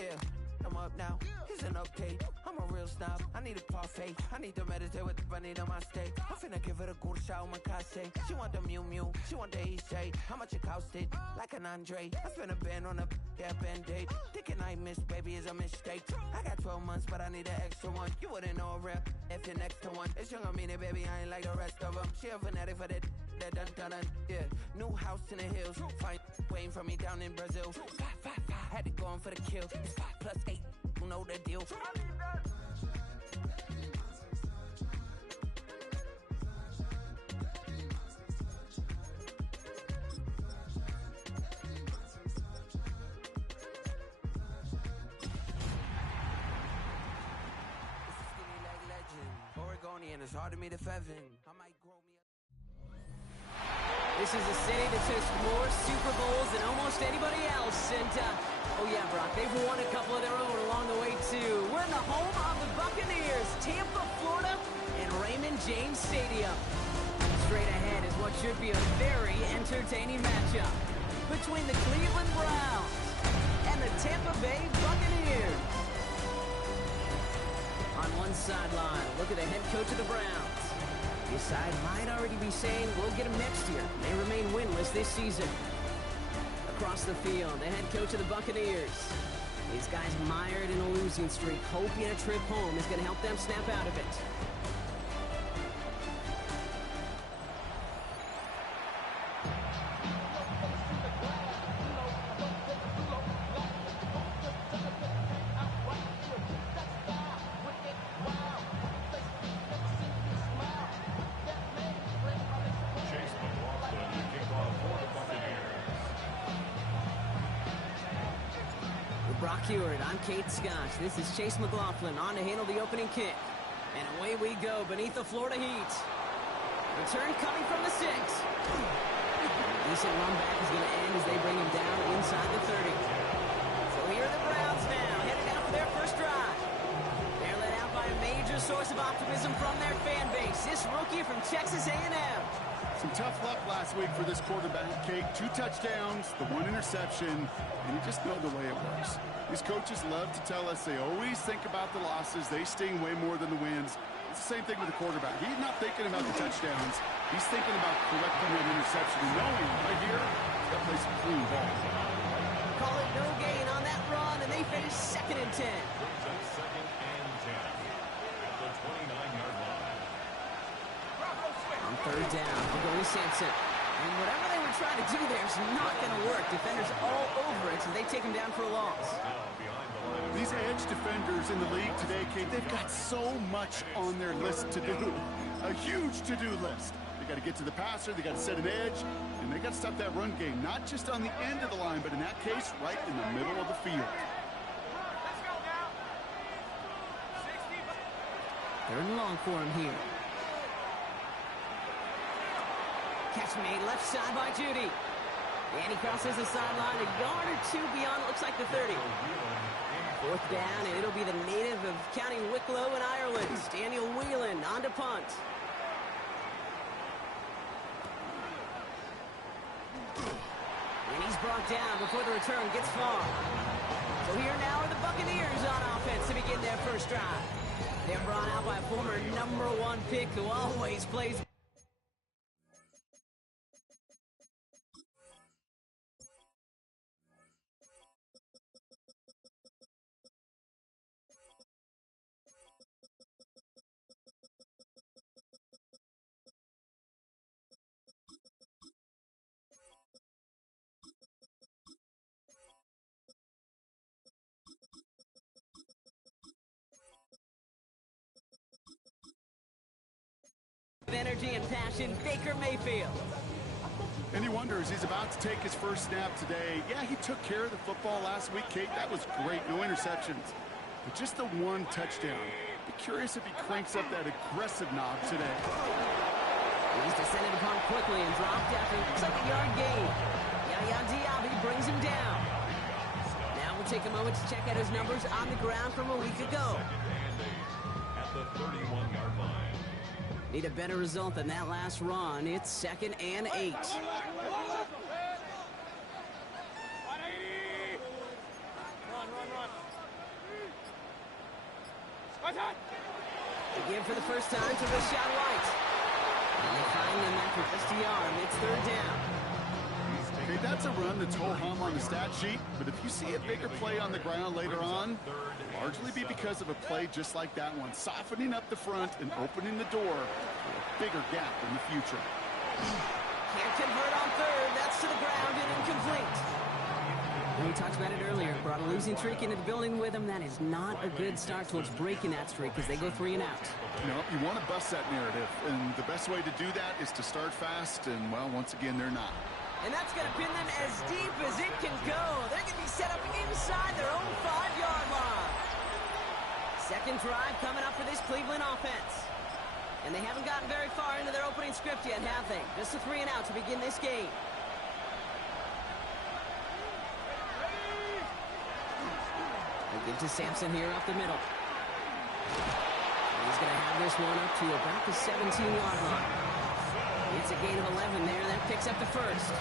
Yeah, I'm up now. Here's an update. I'm a real snob. I need a parfait. I need to meditate with the bunny on my steak. I'm finna give it a good shot on my casse. She want the Mew Mew. She want the East Shade. How much it costed? Like an Andre. I spent a band on a band-aid. Thinking I missed, baby, is a mistake. I got 12 months, but I need an extra one. You wouldn't know a rep if you're next to one. It's young, I mean it, baby. I ain't like the rest of them. She a fanatic for that dun. Yeah, new house in the hills. Fine, waiting for me down in Brazil. 5, had to go on for the kill. It's 5 plus 8. You know the deal. Oregonian, it's hard to meet a Fevin. I might grow me up. This is a city that's hosted more Super Bowls than almost anybody else. And, oh yeah, Brock, they've won a couple of their own along the way, too. We're in the home of the Buccaneers, Tampa, Florida, and Raymond James Stadium. Straight ahead is what should be a very entertaining matchup between the Cleveland Browns and the Tampa Bay Buccaneers. On one sideline, look at the head coach of the Browns. His side might already be saying we'll get him next year. They remain winless this season. Across the field, the head coach of the Buccaneers. These guys mired in a losing streak, hoping a trip home is going to help them snap out of it. I'm Kate Scott. This is Chase McLaughlin on to handle the opening kick. And away we go beneath the Florida heat. Return coming from the 6. Decent run back is going to end as they bring him down inside the 30. So here are the Browns now, headed out for their first drive. They're led out by a major source of optimism from their fan base. This rookie from Texas A&M. Some tough luck last week for this quarterback, Kate. 2 touchdowns, the 1 interception, and you just know the way it works. These coaches love to tell us they always think about the losses. They sting way more than the wins. It's the same thing with the quarterback. He's not thinking about the touchdowns. He's thinking about correcting an interception and knowing right here, he's got to play some clean ball. Call it no gain on that run, and they face 2nd and 10. Second and 10 at the 29-yard line. On 3rd down, we're going to Sampson. And whatever they were trying to do there is not going to work. Defenders all over it, so they take him down for a loss. These edge defenders in the league today, Kate, they've got so much on their list to do. A huge to-do list. They got to get to the passer, they got to set an edge, and they got to stop that run game, not just on the end of the line, but in that case, right in the middle of the field. Third and long for him here. Catch made left side by Judy. And he crosses the sideline a yard or 2 beyond, looks like the 30. 4th down, and it'll be the native of County Wicklow in Ireland, Daniel Whelan, on to punt. And he's brought down before the return gets far. So here now are the Buccaneers on offense to begin their first drive. They're brought out by a former #1 pick who always plays. Energy and passion, Baker Mayfield. And he wonders, he's about to take his first snap today. Yeah, he took care of the football last week, Kate. That was great. No interceptions. But just the 1 touchdown. Be curious if he cranks up that aggressive knob today. He's descended upon quickly and dropped after looks like a yard gain. Yaya Diaby brings him down. Now we'll take a moment to check out his numbers on the ground from a week ago. At the 31-yard line. Need a better result than that last run. It's 2nd and 8. Run. Again for the first time to Rashad White. And they find him after just a yard. It's third down. Okay, that's a run that's ho-hum on the stat sheet, but if you see a bigger play on the ground later on, largely be because of a play just like that one, softening up the front and opening the door for a bigger gap in the future. Can't convert on third. That's to the ground and incomplete. And we talked about it earlier. Brought a losing streak into the building with him. That is not a good start towards breaking that streak as they go 3 and out. No, you want to bust that narrative, and the best way to do that is to start fast, and, well, once again, they're not. And that's going to pin them as deep as it can go. They're going to be set up inside their own 5-yard line. Second drive coming up for this Cleveland offense. And they haven't gotten very far into their opening script yet, have they? Just a 3 and out to begin this game. They give to Sampson here up the middle. He's going to have this one up to about the 17-yard line. It's a gain of 11 there. That picks up the first.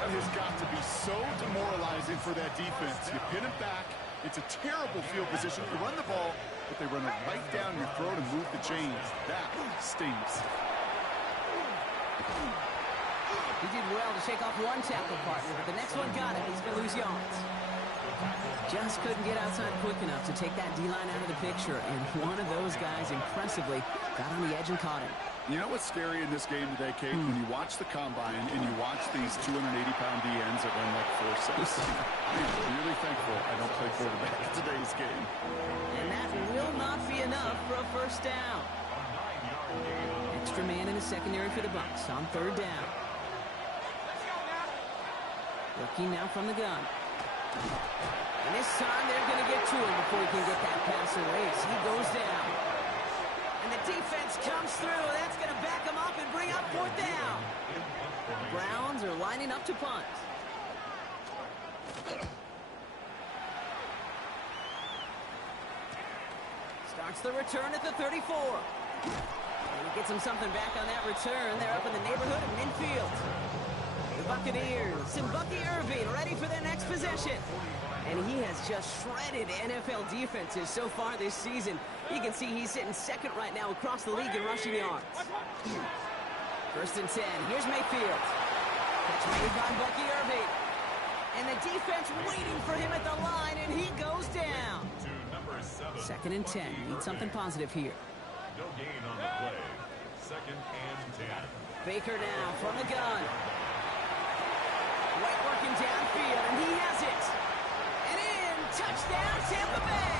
That has got to be so demoralizing for that defense. You pin it back. It's a terrible field position to run the ball, but they run it right down your throat and move the chains. That stings. He did well to shake off one tackle partner, but the next one got him. He's going to lose yards. Just couldn't get outside quick enough to take that D-line out of the picture, and one of those guys impressively got on the edge and caught him. You know what's scary in this game today, Kate? When you watch the combine and you watch these 280-pound DNs that run like 4.6. I'm really thankful I don't play quarterback in today's game. And that will not be enough for a first down. Extra man in the secondary for the Bucs on third down. Looking now from the gun. And this time they're going to get to him before he can get that pass away as he goes down. And the defense comes through. That's going to back him up and bring up fourth down. The Browns are lining up to punt. Starts the return at the 34. And he gets him something back on that return. They're up in the neighborhood of midfield. The Buccaneers and Bucky Irving ready for their next possession. And he has just shredded NFL defenses so far this season. You can see he's sitting second right now across the league in rushing yards. First and 10. Here's Mayfield. Catch made by Bucky Irving. And the defense waiting for him at the line, and he goes down. Second and 10. Need something positive here. No gain on the play. Second and 10. Baker now from the gun. White working downfield, and he has it. And in, touchdown, Tampa Bay.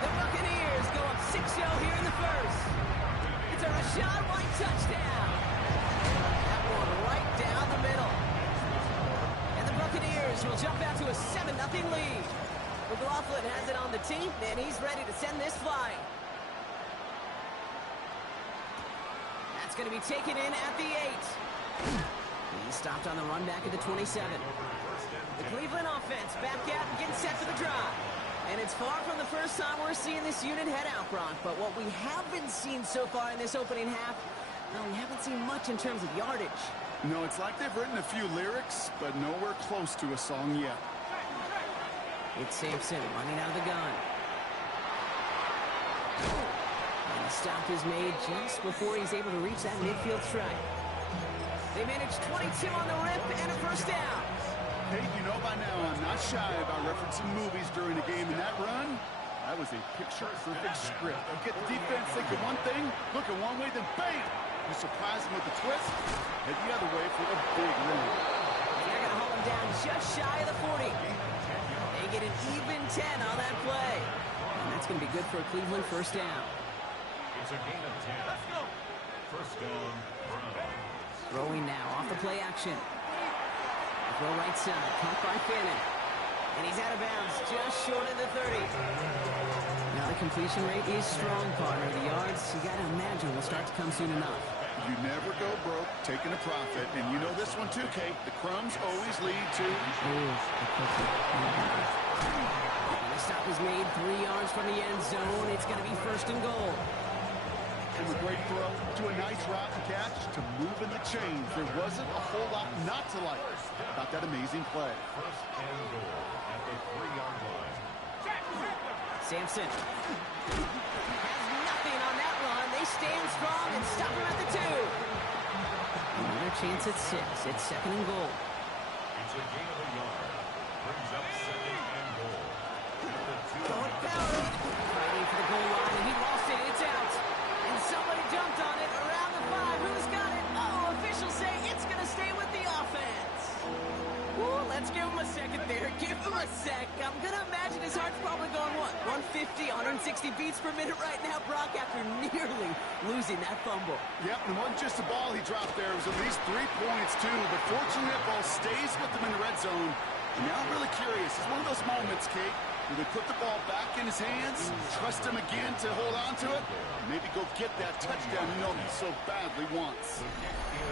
The Buccaneers go up 6-0 here in the first. It's a Rashad White touchdown. That one right down the middle. And the Buccaneers will jump out to a 7-0 lead. McLaughlin has it on the tee, and he's ready to send this flying. That's going to be taken in at the 8. He stopped on the run back at the 27. The Cleveland offense back out and getting set for the drive. And it's far from the first time we're seeing this unit head out, Brock. But what we haven't seen so far in this opening half, well, we haven't seen much in terms of yardage. No, it's like they've written a few lyrics, but nowhere close to a song yet. It's Sampson running out of the gun. And the stop is made just before he's able to reach that midfield strike. They managed 22 on the rip and a first down. Hey, you know by now I'm not shy about referencing movies during a game, and that run, that was a picture-perfect script. You get the defense thinking one thing, looking one way, then bam! You surprise them with a twist, head the other way for a big run. They're going to hold him down just shy of the 40. They get an even 10 on that play. And that's going to be good for a Cleveland first down. It's a gain of 10. Let's go. First down, Browns. Throwing now off the play action. Throw right side, caught by Fannin. And he's out of bounds, just short of the 30. Now the completion rate is strong, partner. The yards, you got to imagine, will start to come soon enough. You never go broke taking a profit, and you know this one too, Kate. The crumbs always lead to... And the stop is made 3 yards from the end zone. It's going to be first and goal. From a great throw to a nice route and catch to moving the chains. There wasn't a whole lot not to like about that amazing play. First and goal at the 3-yard line. Sampson has nothing on that run. They stand strong and stop him at the 2. Another chance at 6. It's second and goal. It's a gain of a yard. Brings up second and goal. Going power. Fighting for the goal line, and he lost it. It's out. And somebody jumped on it around the 5. Who's got it? Oh, officials say it's going to stay with the offense. Ooh, let's give him a second there. Give him a sec. I'm going to imagine his heart's probably going, what, 150, 160 beats per minute right now, Brock, after nearly losing that fumble. Yep, and it wasn't just a ball he dropped there. It was at least 3 points, too. But fortunately, that ball stays with them in the red zone. And now I'm really curious. It's one of those moments, Kate, where they put the ball back in his hands, trust him again to hold on to it, and maybe go get that touchdown you know he so badly wants.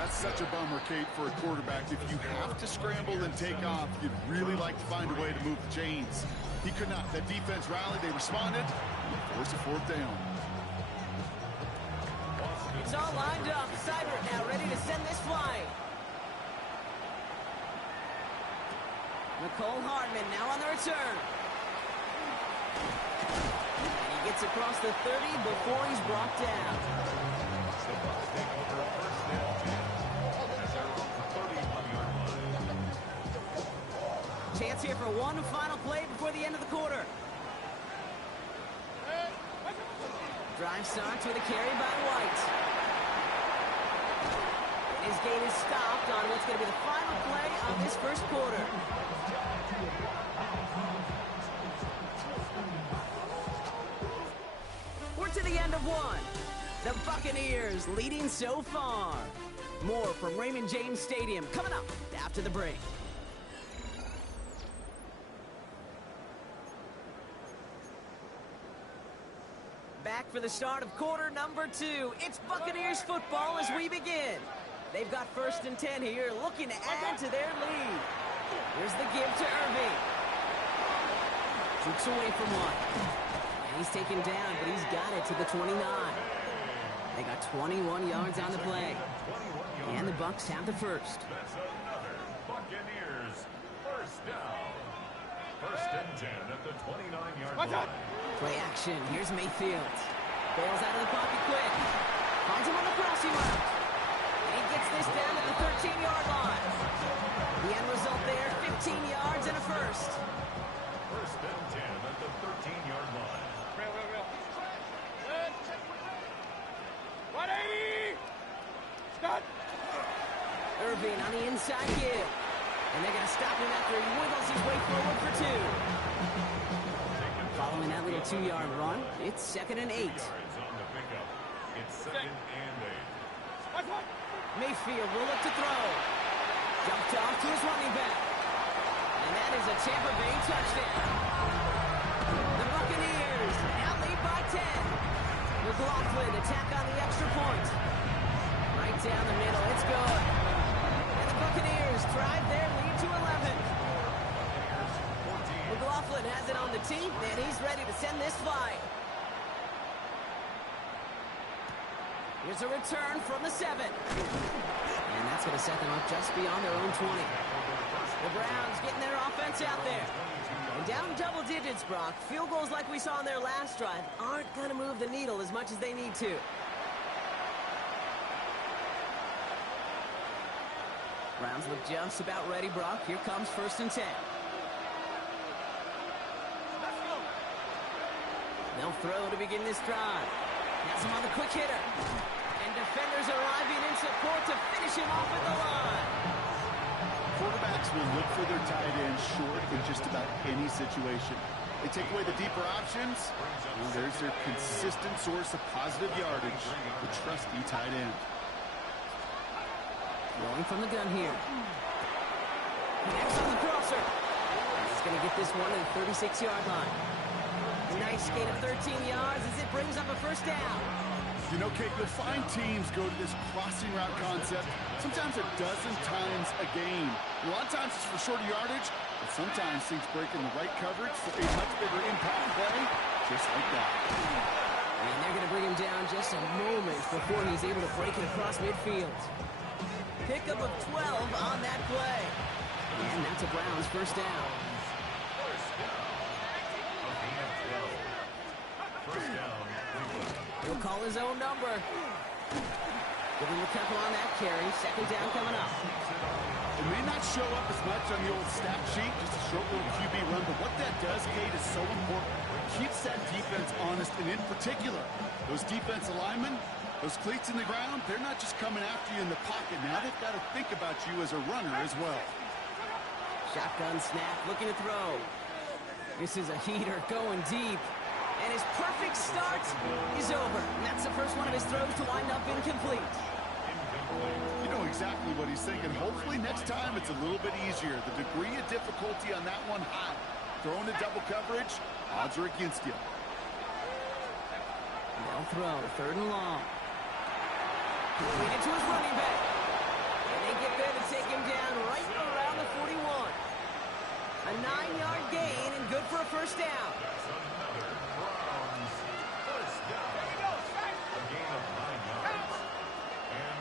That's such a bummer, Kate, for a quarterback. If you have to scramble and take off, you'd really like to find a way to move the chains. He could not. That defense rallied. They responded. And forced a 4th down. It's all lined up. Seibert now ready to send this flying. Nicole Hardman now on the return. And he gets across the 30 before he's brought down. The Bucs take over first and 10. As they're on the 31-yard line. Chance here for one final play before the end of the quarter. Drive starts with a carry by White. His gate is stopped on what's going to be the final play of this first quarter. We're to the end of one. The Buccaneers leading so far. More from Raymond James Stadium coming up after the break. Back for the start of quarter number 2. It's Buccaneers football as we begin. They've got first and 10 here, looking to add to their lead. Here's the give to Irving. Jukes away from one. And he's taken down, but he's got it to the 29. They got 21 yards on the play. And the Bucs have the first. That's another Buccaneers first down. First and 10 at the 29-yard line. Play action. Here's Mayfield. Bails out of the pocket quick. Finds him on the crossing route. And he gets this down at the 13-yard line. The end result there, 15 yards and a first. First and 10 at the 13-yard line. 180! Stop! Irving on the inside give. And they're going to stop him after he wiggles his way forward for 2. Following that little 2-yard run, it's second and 8. Yards on the pickup. It's second and 8. Mayfield will look to throw. Jumped off to his running back. And that is a Tampa Bay touchdown. The Buccaneers now lead by 10. McLaughlin attack on the extra point. Right down the middle, it's good. And the Buccaneers drive their lead to 11. McLaughlin has it on the tee, and he's ready to send this flying. Here's a return from the 7. And that's going to set them up just beyond their own 20. The Browns getting their offense out there. And down double digits, Brock. Field goals like we saw on their last drive aren't going to move the needle as much as they need to. Browns look just about ready, Brock. Here comes first and 10. They'll throw to begin this drive. Has him on the quick hitter. And defenders arriving in support to finish him off at the line. Quarterbacks will look for their tight end short in just about any situation. They take away the deeper options, and there's their consistent source of positive yardage, the trusty tight end. Rolling from the gun here. Next on the crosser. He's going to get this one to the 36-yard line. A nice gain of 13 yards as it brings up a first down. You know, Kate, you'll find teams go to this crossing route concept sometimes a dozen times a game. A lot of times it's for shorter yardage, but sometimes things break in the right coverage for a much bigger impact play, just like that. And they're going to bring him down just a moment before he's able to break it across midfield. Pickup of 12 on that play. And that's a Browns first down. First down. A gain of 12. First down, Cleveland. He'll call his own number. Give him a couple on that carry. Second down coming up. It may not show up as much on the old stat sheet, just a short little QB run, but what that does, Kate, is so important. Keeps that defense honest, and in particular, those defensive linemen, those cleats in the ground, they're not just coming after you in the pocket. Now they've got to think about you as a runner as well. Shotgun snap, looking to throw. This is a heater going deep. And his perfect start is over. And that's the first one of his throws to wind up incomplete. You know exactly what he's thinking. Hopefully next time it's a little bit easier. The degree of difficulty on that one high. Throwing to double coverage, odds are against you. They'll throw, third and long. Lead it to his running back. And they get there to take him down right around the 41. A 9-yard gain and good for a first down.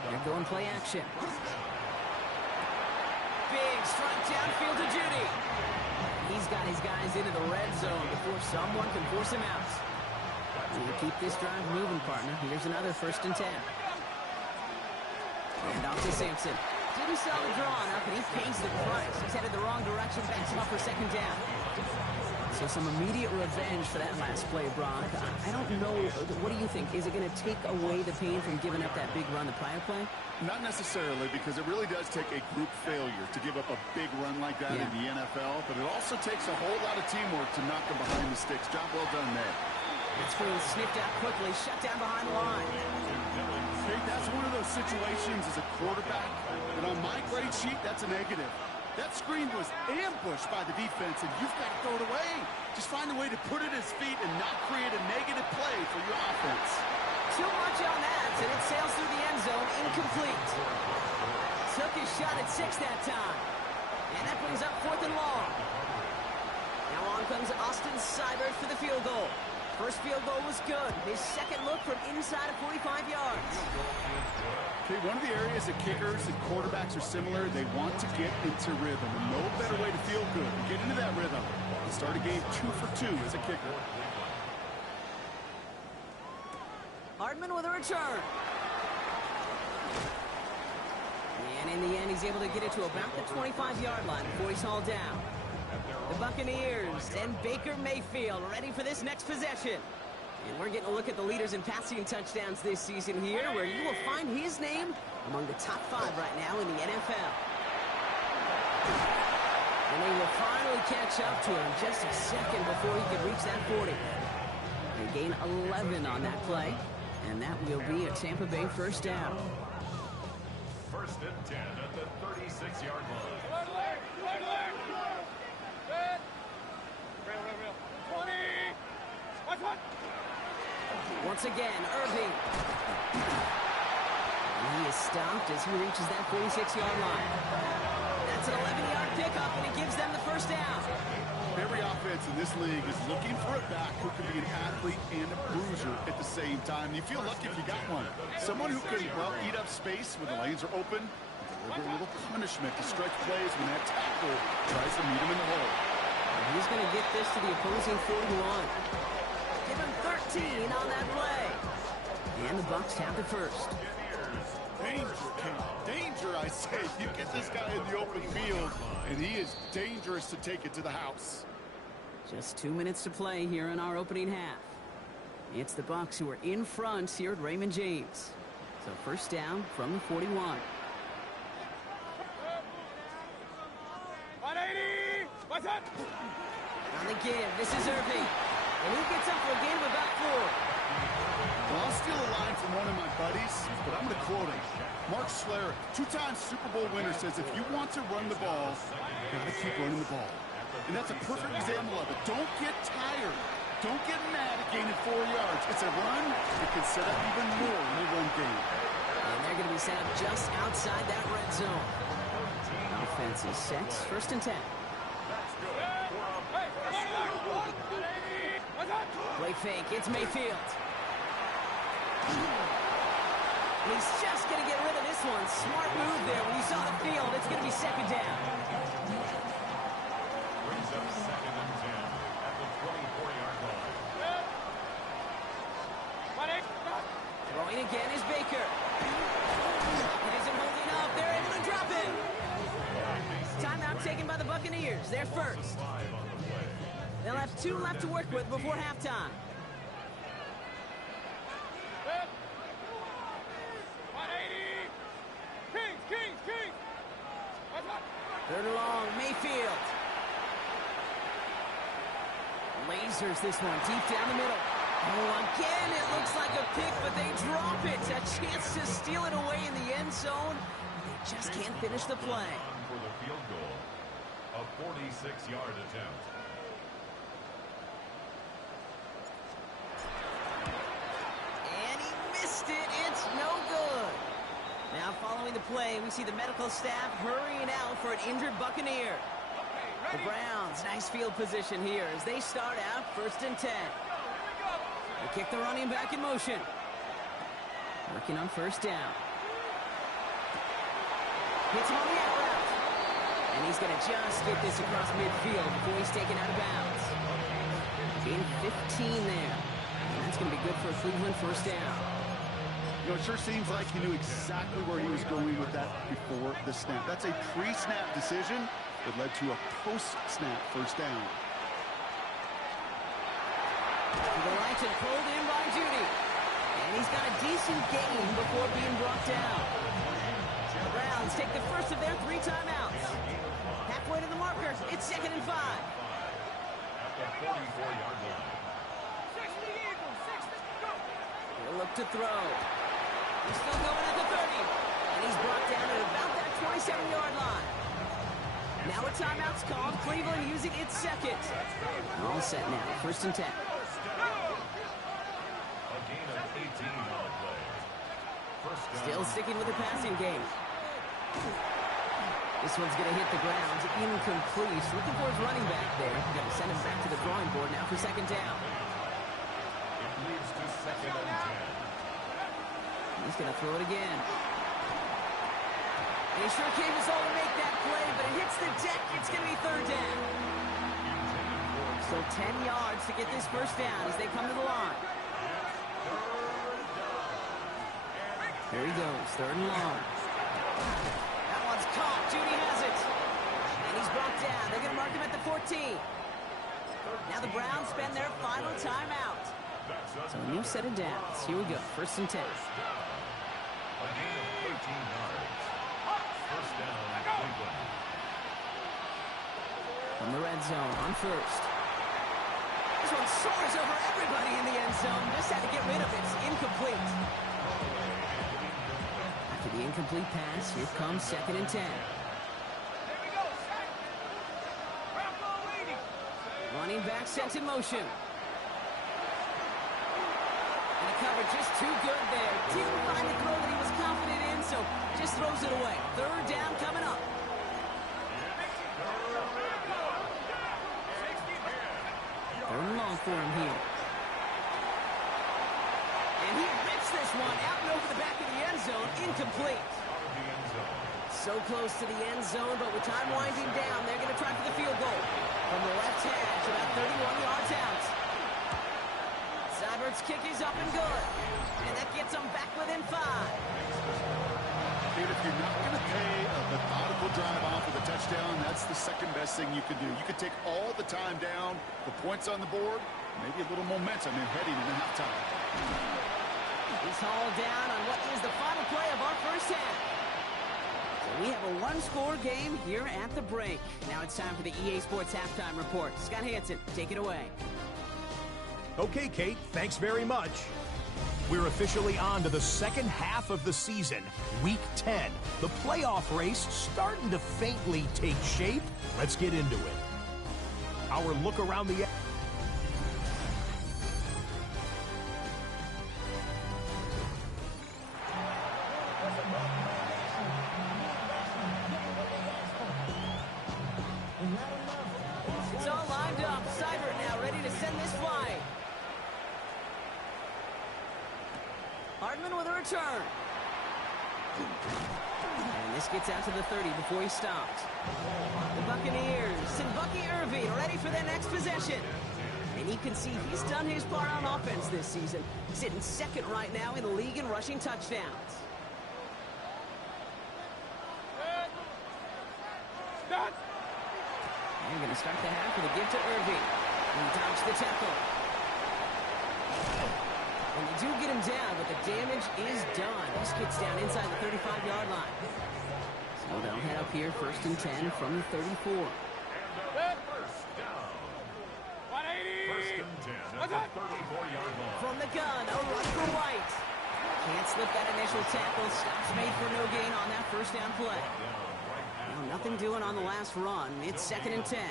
They're going play action. Big strike downfield to Judy. He's got his guys into the red zone before someone can force him out. We'll keep this drive moving, partner. Here's another 1st and 10. And off to Sampson. Didn't sell the draw enough, and he pays the price. He's headed the wrong direction, backs him up for second down. So some immediate revenge for that last play, Brock. I don't know. What do you think? Is it going to take away the pain from giving up that big run the prior play? Not necessarily, because it really does take a group failure to give up a big run like that in the NFL, but it also takes a whole lot of teamwork to knock them behind the sticks. Job well done there. It's being sniffed out quickly, shut down behind the line. Hey, that's one of those situations as a quarterback that on my grade sheet, that's a negative. That screen was ambushed by the defense, and you've got to throw it away. Just find a way to put it at his feet and not create a negative play for your offense. Too much on that, and it sails through the end zone, incomplete. Took his shot at 6 that time. And that brings up 4th and long. Now on comes Austin Seibert for the field goal. First field goal was good. His second look from inside of 45 yards. Okay, one of the areas that kickers and quarterbacks are similar, they want to get into rhythm. And no better way to feel good than get into that rhythm and start a game 2 for 2 as a kicker. Hardman with a return. And in the end, he's able to get it to about the 25-yard line before he's hauled down. The Buccaneers and Baker Mayfield ready for this next possession. And we're getting a look at the leaders in passing touchdowns this season here, where you will find his name among the top 5 right now in the NFL. And they will finally catch up to him just a second before he could reach that 40. They gain 11 on that play, and that will be a Tampa Bay first down. 1st and 10 at the 36-yard line. Once again, Irving. And he is stopped as he reaches that 46-yard line. That's an 11-yard pickup, and it gives them the first down. Every offense in this league is looking for a back who can be an athlete and a bruiser at the same time. You feel lucky if you got one. Someone who can, well, eat up space when the lanes are open, and deliver a little punishment to stretch plays when that tackle tries to meet him in the hole. And he's going to get this to the opposing 41. Give him 13 on that play. And the Bucs have the first. Danger, King. Danger, I say. You get this guy in the open field, and he is dangerous to take it to the house. Just 2 minutes to play here in our opening half. It's the Bucs who are in front here at Raymond James. So first down from the 41. 180! What's up? On the give, this is Irving. And he gets up for a gain of about 4. Well, I'll steal a line from one of my buddies, but I'm going to quote him. Mark Schlereth, 2-time Super Bowl winner, says if you want to run the ball, you got to keep running the ball. And that's a perfect example of it. Don't get tired. Don't get mad at gaining 4 yards. It's a run that can set up even more in a run game. And they're going to be set up just outside that red zone. Offense is set. 1st and 10. Play fake. It's Mayfield. And he's just going to get rid of this one. Smart move there. When you saw the field, it's going to be second down. Brings up 2nd and 10 at the 24-yard line. again is Baker. It isn't holding up. They're able to drop him. Timeout taken by the Buccaneers. They're first. They'll have 2 left to work with before halftime. 180. Kings. 3rd and long, Mayfield. Lasers this one deep down the middle. Oh, again, it looks like a pick, but they drop it. A chance to steal it away in the end zone. They just can't finish the play. For the field goal, a 46-yard attempt. And he missed it. It's no good. Now following the play, we see the medical staff hurrying out for an injured Buccaneer. The Browns, nice field position here as they start out 1st and 10. They kick the running back in motion. Working on 1st down. Hits him on the out route. And he's going to just get this across midfield before he's taken out of bounds. Gain 15 there. And that's going to be good for a Cleveland 1st down. You know, it sure seems like he knew exactly where he was going with that before the snap. That's a pre-snap decision that led to a post-snap 1st down. To the right and pulled in by Judy. And he's got a decent gain before being brought down. The Browns take the first of their 3 timeouts. Halfway to the marker, it's 2nd and 5. At the 44-yard line. He'll look to throw. He's still going at the 30. And he's brought down at about that 27-yard line. Now a timeout's called. Cleveland using its 2nd. All set now. 1st and 10. A gain of 18 on the play. 1st down. Still sticking with the passing game. This one's going to hit the ground. Incomplete. Looking for his running back there. Going to send him back to the drawing board now for 2nd down. It leads to 2nd and 10. He's going to throw it again. And he sure came his all to make that play, but it hits the deck. It's going to be 3rd down. So 10 yards to get this 1st down as they come to the line. Here he goes, 3rd and long. That one's caught. Judy has it. And he's brought down. They're going to mark him at the 14. Now the Browns spend their final timeout. So a new set of downs. Here we go, 1st and 10. A gain of 13 yards. 1st down, Cleveland. From the red zone on 1st. This one soars over everybody in the end zone. Just had to get rid of it. It's incomplete. After the incomplete pass, here comes 2nd and 10. Running back sent in motion. And the cover just too good there. Didn't find the throw that he was confident in, so just throws it away. 3rd down coming up. 3rd and long for him here. And he rips this one out and over the back of the end zone. Incomplete. So close to the end zone, but with time winding down, they're going to try for the field goal. From the left hash, about 31 yards out. Seibert's kick is up and good. And that gets them back within 5. Dude, if you're not going to pay a methodical drive off with a touchdown, that's the 2nd best thing you can do. You could take all the time down, the points on the board, maybe a little momentum in heading into halftime. He's hauled down on what is the final play of our 1st half. So we have a 1-score game here at the break. Now it's time for the EA Sports Halftime Report. Scott Hansen, take it away. Okay, Kate, thanks very much. We're officially on to the 2nd half of the season, Week 10. The playoff race starting to faintly take shape. Let's get into it. Our look around the... It's all lined up. Seibert now ready to send this flying. Hardman with a return. And this gets out to the 30 before he stopped. The Buccaneers and Bucky Irving ready for their next possession. And you can see he's done his part on offense this season, sitting second right now in the league in rushing touchdowns. They're going to start the half with a give to Irving. And dodge the tackle. And they do get him down, but the damage is done. This gets down inside the 35-yard line. So they'll head up here, 1st and 10 from the 34. First down. 180. 1st and 10 at the 34-yard line. From the gun, a run for White. Can't slip that initial tackle. Stops made for no gain on that first down play. Well, nothing doing on the last run. It's 2nd and 10.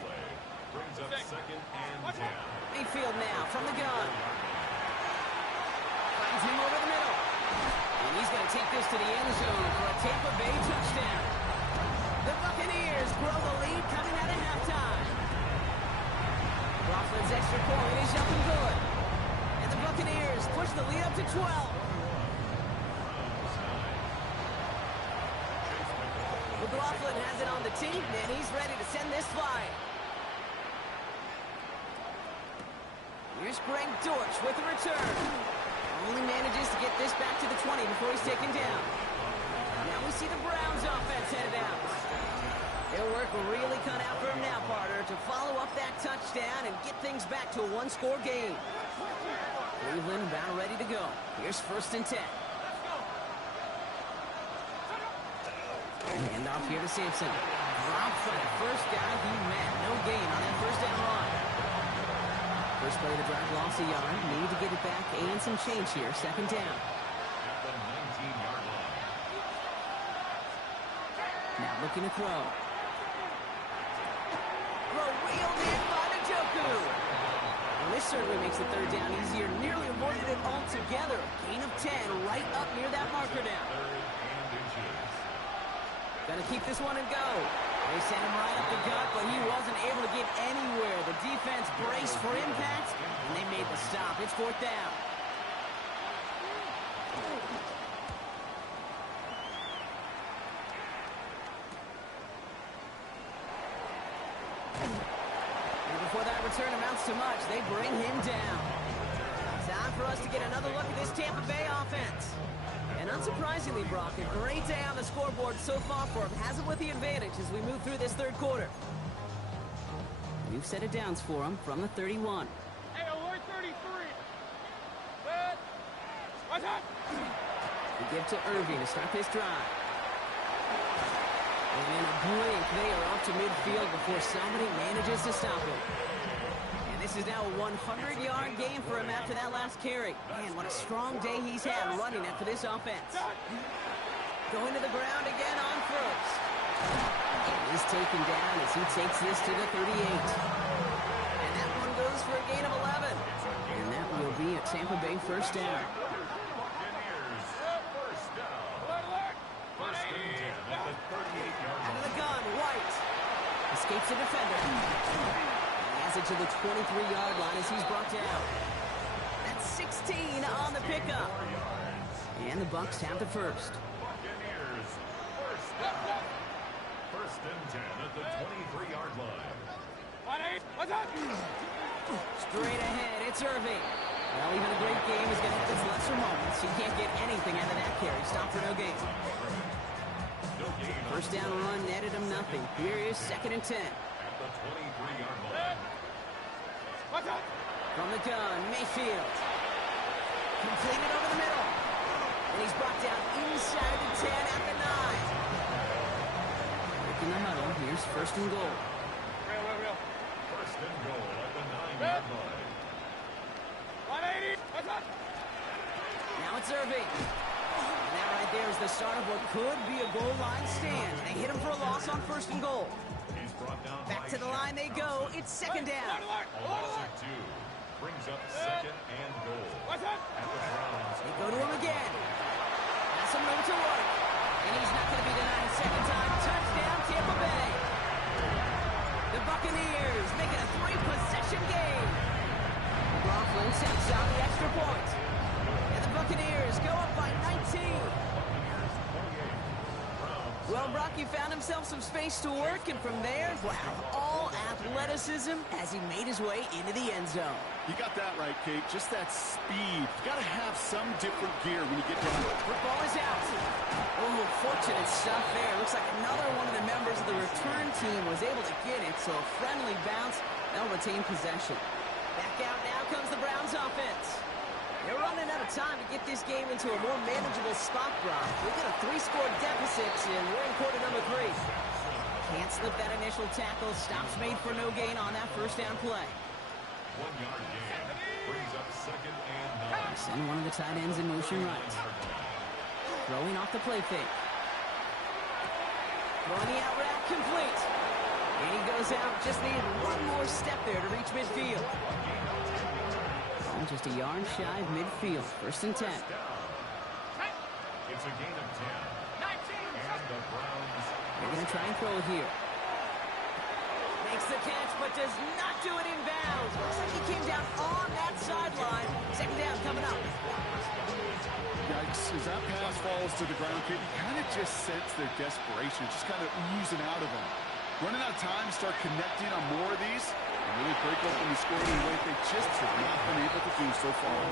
Brings up 2nd and 10. Mayfield now from the gun. Finds him over the middle. And he's going to take this to the end zone for a Tampa Bay touchdown. The Buccaneers grow the lead coming out at halftime. Coughlin's extra point is up and good. And the Buccaneers push the lead up to 12. McLaughlin has it on the team, and he's ready to send this flying. Here's Greg Dortch with the return. Only manages to get this back to the 20 before he's taken down. Now we see the Browns offense headed out. Their work really cut out for him now, partner, to follow up that touchdown and get things back to a one-score game. Cleveland about ready to go. Here's 1st and 10. Hand off here to Sampson. Dropped for the first guy he met. No gain on that first down run. First play of the drive, loss a yard. Need to get it back and some change here. 2nd down. At the 19-yard line. Now looking to throw. Throw wheeled in by the Njoku. Well, this certainly makes the 3rd down easier. Nearly avoided it altogether. Gain of 10 right up near that marker now. Gonna keep this one and go. They sent him right up the gut, but he wasn't able to get anywhere. The defense braced for impact, and they made the stop. It's 4th down. And before that return amounts to much, they bring him down. Time for us to get another look at this Tampa Bay offense. And unsurprisingly, Brock, a great day on the scoreboard so far for him. Has it with the advantage as we move through this 3rd quarter. New set of downs for him from the 31. Hey, alert 33. Good. What's up? We give to Irving to start this drive. And in a blink, they are up to midfield before somebody manages to stop him. This is now a 100-yard game for him after that last carry. Man, what a strong day he's had running after this offense. Going to the ground again on 1st. And he's taken down as he takes this to the 38. And that one goes for a gain of 11. And that will be a Tampa Bay 1st down. Buccaneers, 1st down. 1st and 10 at the 38-yard line. Out of the gun, White. Escapes the defender. It to the 23-yard line as he's brought down. That's 16 on the pickup. And the Bucs have the 1st. Buccaneers, 1st down. 1st and 10 at the 23-yard line. What's up? Straight ahead, it's Irving. Well, even a great game is going to have its lesser moments. You can't get anything out of that carry. Stop for no gain. First down run netted him nothing. Here is 2nd and 10. At the 23-yard line. What's up? From the gun, Mayfield. Completed over the middle. And he's brought down inside the 10 at the 9. Breaking the huddle. Here's 1st and goal. Real. 1st and goal at the 9-yard line. 180. What's up? Now it's Irving. And that right there is the start of what could be a goal line stand. They hit him for a loss on 1st and goal. He's brought down Back to the line they go. It's 2nd down. A loss of 2. Brings up 2nd and goal. What's up? At the Browns. They go to him again. Has some room to work. And he's not going to be denied a 2nd time. Touchdown, Tampa Bay. The Buccaneers make it a 3-possession game. McLaughlin taps out the extra point. And the Buccaneers go up by 19. Well, Brock, he found himself some space to work, and from there, wow, all athleticism as he made his way into the end zone. You got that right, Kate. Just that speed. You got to have some different gear when you get down. Football is out. Oh, fortunate stuff there. Looks like another one of the members of the return team was able to get it, so a friendly bounce. They'll retain possession. Back out now comes the Browns offense. They're running out of time to get this game into a more manageable spot, Brock. We've got a 3-score deficit, and we're in quarter number 3. Can't slip that initial tackle. Stops made for no gain on that first down play. 1-yard gain brings up 2nd and 9. Send one of the tight ends in motion right. Throwing off the play fake. Throwing the out route complete. And he goes out. Just needed one more step there to reach midfield. Just a yard shy of midfield. 1st and 10. It's a gain of 10. And the Browns. They're going to try and throw it here. Makes the catch, but does not do it in bounds. Looks like he came down on that sideline. 2nd down coming up. Yikes, as that pass falls to the ground, Kate, you kind of just sense their desperation, just kind of oozing out of them. Running out of time to start connecting on more of these and really break open the score in a way they just have not been able to do so far.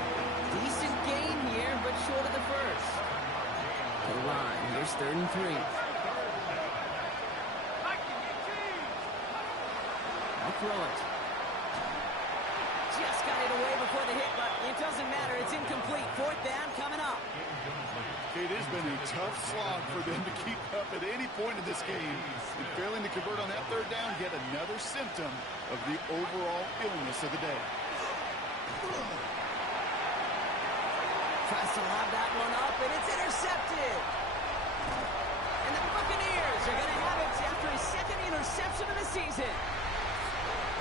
Decent gain here, but short of the first. To the line. Here's 3rd and 3. I'll throw it. Just got it away before the hit, but it doesn't matter. It's incomplete. 4th down coming up. It has been a tough slog for them to keep up at any point in this game. And failing to convert on that 3rd down, yet another symptom of the overall illness of the day. Tries to lob that one up, and it's intercepted. And the Buccaneers are going to have it after his 2nd interception of the season.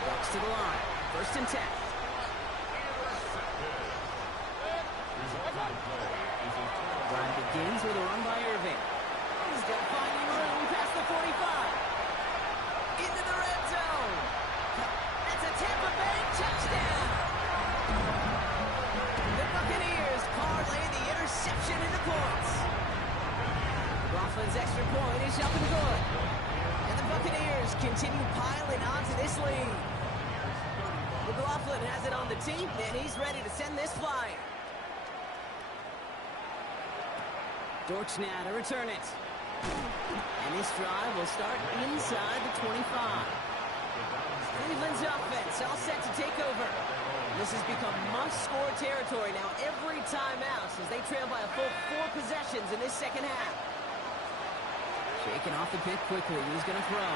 Bucs to the line. 1st and 10. Drive begins with a run by Irving. He's got finding room past the 45. Into the red zone. That's a Tampa Bay touchdown. The Buccaneers parlay the interception into points. Coughlin's extra point is up and good. And the Buccaneers continue piling onto this lead. McLaughlin has it on the team, and he's ready to send this flying. Dortch now to return it. And this drive will start inside the 25. Cleveland's offense all set to take over. This has become must-score territory now every time out as they trail by a full 4 possessions in this 2nd half. Shaking off the pick quickly. He's going to throw.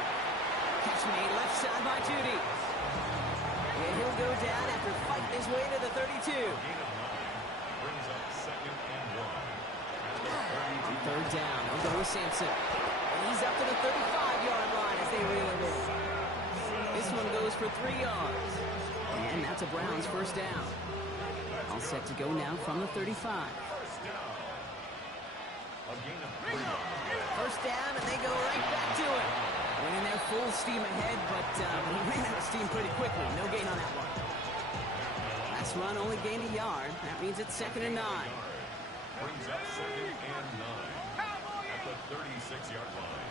Catch made left side by Judy. And he'll go down after fighting his way to the 32. Brings up 2nd and 1. 3rd down. He'll go with Sampson. And he's up to the 35-yard line as they reel it in. This one goes for 3 yards. And that's a Browns 1st down. All set to go now from the 35. 1st down, and they go right back to it. Running their full steam ahead, but he ran out of steam pretty quickly. No gain on that one. Last run only gained a yard. That means it's 2nd and 9. Brings up 2nd and 9 at the 36-yard line.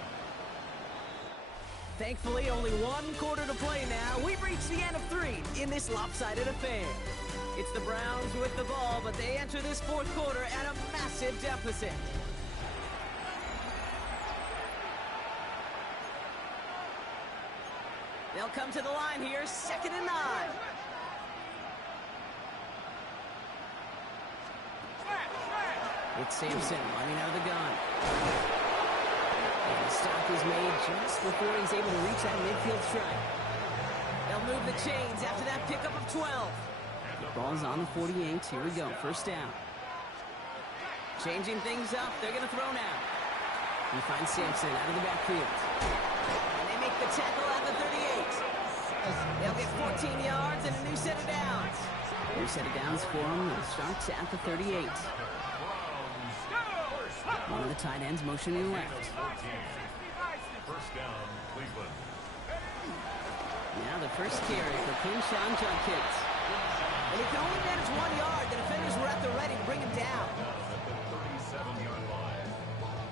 Thankfully, only 1 quarter to play now. We've reached the end of 3 in this lopsided affair. It's the Browns with the ball, but they enter this 4th quarter at a massive deficit. They'll come to the line here, 2nd and 9. It's Sampson running out of the gun. And the stop is made just before he's able to reach that midfield strike. They'll move the chains after that pickup of 12. Ball's on the 48. Here we go. 1st down. Changing things up. They're going to throw now. He finds Sampson out of the backfield. And they make the tackle at the 38. They'll get 14 yards and a new set of downs. New set of downs for them. It starts at the 38. One of the tight ends motioning left. 1st down, Cleveland. Now the first carry for Quinshawn Judkins. And he can only manage 1 yard. The defenders were at the ready to bring him down. At the 37-yard line.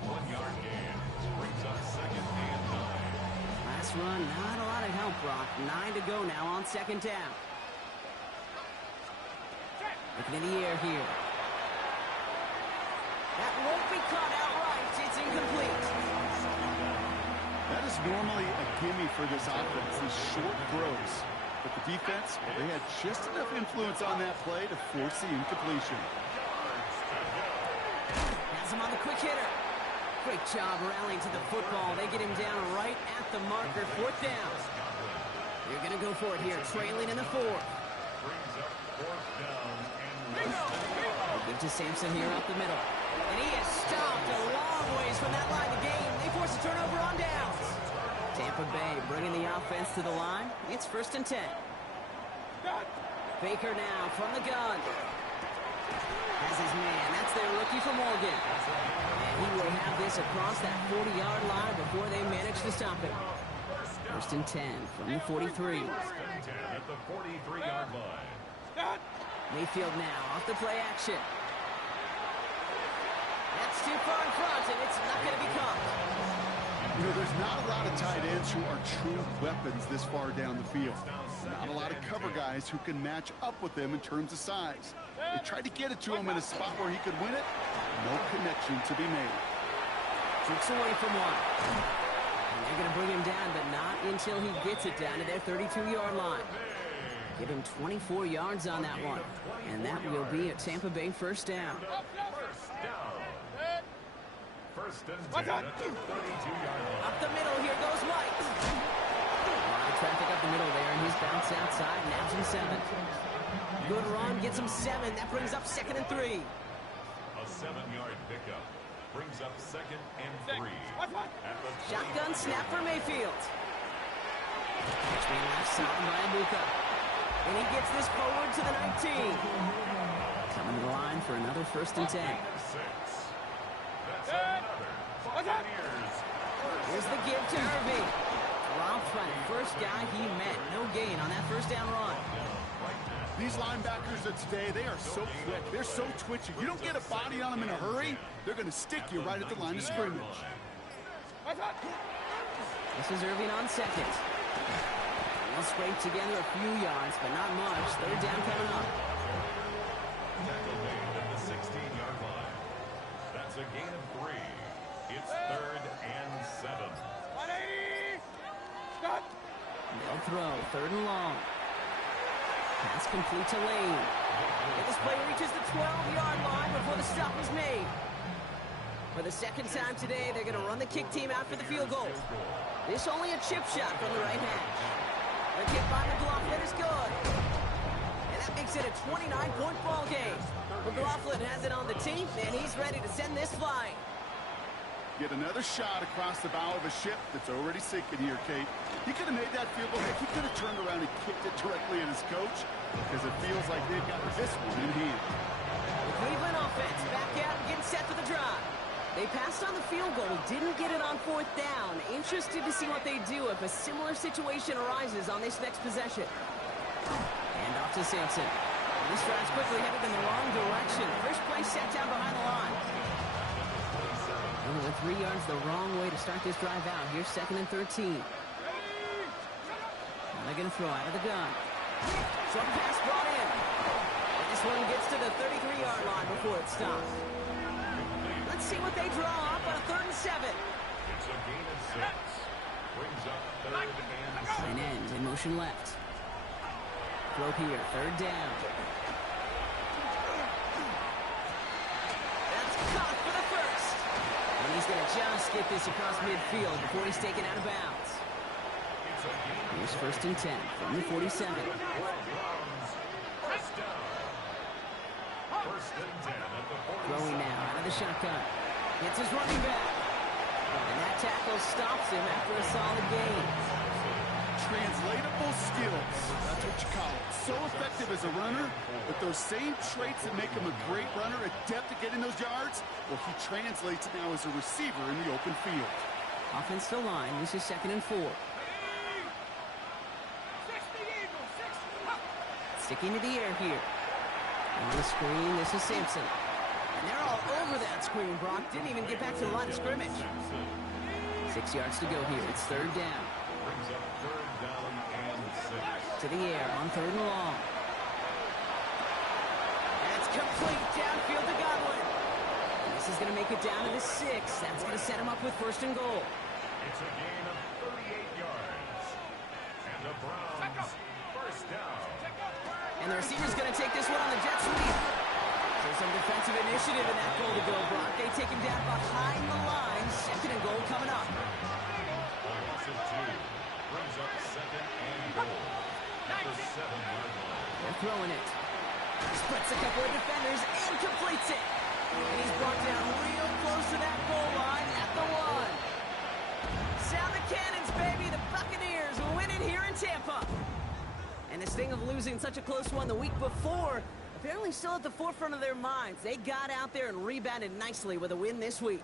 1-yard gain brings up 2nd and 9. Last run, not a lot of help out, Brock. 9 to go now on second down. Looking in the air here. That won't be caught outright. It's incomplete. That is normally a gimme for this offense, these short throws. But the defense, they had just enough influence on that play to force the incompletion. Has him on the quick hitter. Great job rallying to the football. They get him down right at the marker. Fourth down. They're going to go for it here, trailing in the fourth. Give to Sampson here up the middle. And he is stopped a long ways from that line of game. They force a turnover on downs. Tampa Bay bringing the offense to the line. It's 1st and 10. Baker now from the gun. Has his man. That's their rookie from Oregon. And he will have this across that 40-yard line before they manage to stop him. 1st and 10 from the 43. At the 43-yard line. Mayfield now off the play action. That's too far in front, and it's not going to be caught. You know, there's not a lot of tight ends who are true weapons this far down the field. Not a lot of cover guys who can match up with them in terms of size. They tried to get it to him in a spot where he could win it. No connection to be made. Tricks away from one. And they're going to bring him down, but not until he gets it down to their 32-yard line. Give him 24 yards on that one. And that will be a Tampa Bay first down. First and 10 at the 32-yard line. Up the middle, here goes White. A lot of traffic up the middle there, and he's bounced outside, nabs him 7. Good run, gets him 7. That brings up 2nd and 3. A 7-yard pickup brings up 2nd and 3. Shotgun snap for Mayfield. Catch me left side by Bucs. And he gets this forward to the 19. Coming to the line for another 1st and 10. Here's the give to Irving. Dropped by the first guy he met. No gain on that first down run. These linebackers of today, they are so quick. They're so twitchy. You don't get a body on them in a hurry, they're going to stick you right at the line of scrimmage. This is Irving on 2nd. They'll scrape together a few yards, but not much. 3rd down coming up. Tackle made at the 16-yard line. That's a gain of 3. It's 3rd and 7. They'll throw 3rd and long. Pass complete to Lane. And this play reaches the 12-yard line before the stop is made. For the 2nd time today, they're going to run the kick team out for the field goal. This only a chip shot from the right hash. The kick by McLaughlin is good. And that makes it a 29-point ball game. McLaughlin has it on the team, and he's ready to send this flying. Get another shot across the bow of a ship that's already sinking here, Kate. He could have made that field goal. Heck, he could have turned around and kicked it directly at his coach because it feels like they've got this one in hand. The Cleveland offense back out and getting set for the drive. They passed on the field goal, didn't get it on 4th down. Interested to see what they do if a similar situation arises on this next possession. And off to Sampson. This drive's quickly headed in the wrong direction. First play set down behind the line. Only 3 yards the wrong way to start this drive out. Here's 2nd and 13. Now they're going to throw out of the gun. Short pass brought in. And this one gets to the 33-yard line before it stops. Let's see what they draw up on a 3rd and 7. It's a gain of 6. Brings up 3rd and 7. An end in motion left. Throw here, 3rd down. That's caught for the first. And he's going to just get this across midfield before he's taken out of bounds. Here's 1st and 10 from the 47. Throwing now out of the shotgun. It's his running back. And that tackle stops him after a solid gain. Translatable skills. That's what you call it. So effective as a runner, but those same traits that make him a great runner, adept at getting those yards, well, he translates it now as a receiver in the open field. Offensive line, this is 2nd and 4. Sticking to the air here. On the screen, this is Sampson. And they're all over that screen, Brock. Didn't even get back to the line of scrimmage. 6 yards to go here. It's 3rd down. Brings up 3rd down and 6. To the air on 3rd and long. That's complete downfield to Godwin. And this is going to make it down to the 6. That's going to set him up with 1st and goal. It's a gain of 38 yards. And the Browns, 1st down. And the receiver's going to take this one on the jet sweep. So some defensive initiative in that goal to go, Brock. They take him down behind the line. 2nd and goal coming up. A loss of 2. Brings up 2nd and goal. At the 7-yard line. They're throwing it. Splits a couple of defenders and completes it. And he's brought down real close to that goal line at the 1. Sound the cannons, baby. The Buccaneers will win it here in Tampa. And this thing of losing such a close one the week before, apparently still at the forefront of their minds. They got out there and rebounded nicely with a win this week.